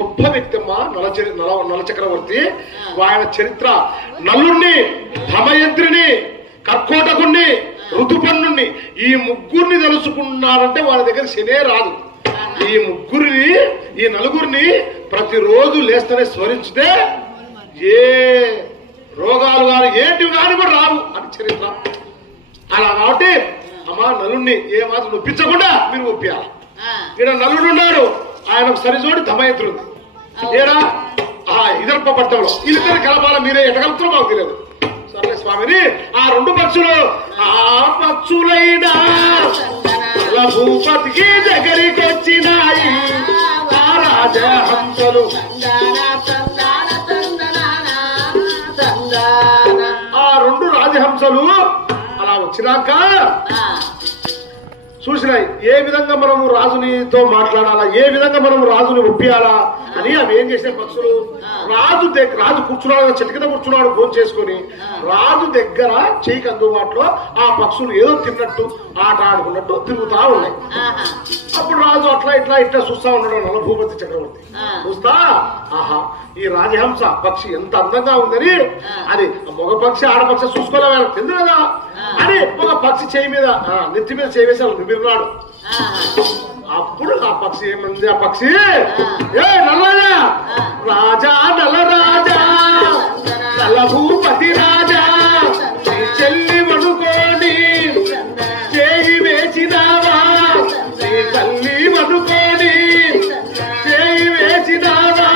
గొప్ప వ్యక్తి అమ్మా నల చక్రవర్తి. ఆయన చరిత్ర నలుణ్ణి, ధమయంత్రిని, కర్కోటకుణ్ణి, ఋతుపర్ణుణ్ణి ఈ ముగ్గురిని తెలుసుకున్నారంటే వాళ్ళ దగ్గర శనే రాదు. ఈ నలుగురిని ప్రతిరోజు లేస్తేనే స్మరించితే ఏ రోగాలు కానీ ఏంటివి కానీ కూడా రావు అని చరిత్ర. అలా కాబట్టి అమ్మా నలుణ్ణి ఏ మాత్రం నొప్పించకుండా మీరు ఒప్పియాలి. ఈయన నలుడు ఉన్నాడు, ఆయనకు సరిచోడి ధమయంత్రి ఉంది. ఏడా ఇదర్ప పట్టంలో ఇద్దరు కలపాల మీరే ఎటగలుగుతారో మాకు తెలియదు. సర్లే స్వామిని ఆ రెండు పక్షులు ఆ పక్షులైనా భూపతికి దగ్గరికి వచ్చినాయి ఆ రాజహంసలు. ఆ రెండు రాజహంసలు అలా వచ్చినాక చూసినాయి ఏ విధంగా మనము రాజునితో మాట్లాడాలా, ఏ విధంగా మనం రాజుని ఒప్పియాలా అని అవి ఏం చేసే పక్షులు రాజు కూర్చున్నాడు, చెట్టు కింద కూర్చున్నాడు ఫోన్ చేసుకుని రాజు దగ్గర చేయికి అందుబాటులో ఆ పక్షులు ఏదో తిన్నట్టు ఆట ఆడుకున్నట్టు తిరుగుతా ఉన్నాయి. అప్పుడు రాజు అట్లా ఇట్లా చూస్తా ఉన్నాడు. నలభూపతి చక్రవర్తి చూస్తా ఆహా ఈ రాజహంస పక్షి ఎంత అందంగా ఉందని, అది మగ పక్షి ఆడపక్షి చూసుకోవాలి తెలుసు కదా అని ఒక పక్షి చేయి మీద నెత్తి మీద చేయి వేసి నిమిర్నాడు. అప్పుడు ఆ పక్షి ఏమంది, ఆ పక్షి ఏ నల్లరాజా రాజా నల్లరాజా నలభూపతి రాజా చెల్లి వడుకోని చేయి వేసినావా, నీ తల్లి వడుకోని చేయి వేసినావా,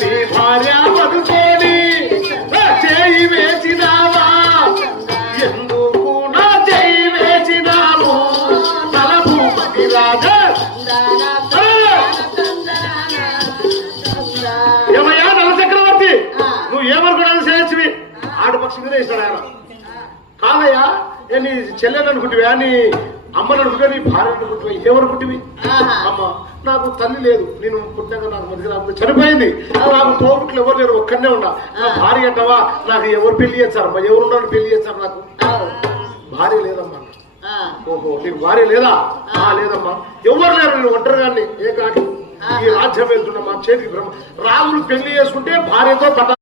నీ భార్య వడుకోని చేయి వేసినావా, ఎందుకు నా చేయి వేసినావు నలభూపతి రాజా. ఏమయ్యా నల చక్రవర్తి నువ్వు ఏమనుకున్నాను చేయొచ్చువి ఆడపక్షి మీద ఇస్తాడు ఆయన. కాదయ్యా నీ చెల్లెని అనుకుంటువా, నీ అమ్మని అనుకుంటా, నీ భార్య అనుకుంటువా, ఏమనుకుంటువి? అమ్మ నాకు తల్లి లేదు, నేను పుట్టినాక నాకు మధ్య చనిపోయింది, నాకు తోబుట్లు ఎవరు లేరు, ఒక్కడనే ఉన్నా. నా భార్య అంటావా, నాకు ఎవరు పెళ్లి చేస్తారమ్మా, ఎవరున్నాను పెళ్లి చేస్తారు, నాకు భార్య లేదమ్మా. ఓహో నీకు భార్య లేదా? లేదమ్మా. ఎవరు లేరు, నేను ఒంటరిగాన్ని ఏ కాకి ఈ రాజ్యం వెళ్తున్నా మా చేతికి రాజులు పెళ్లి చేసుకుంటే భార్యతో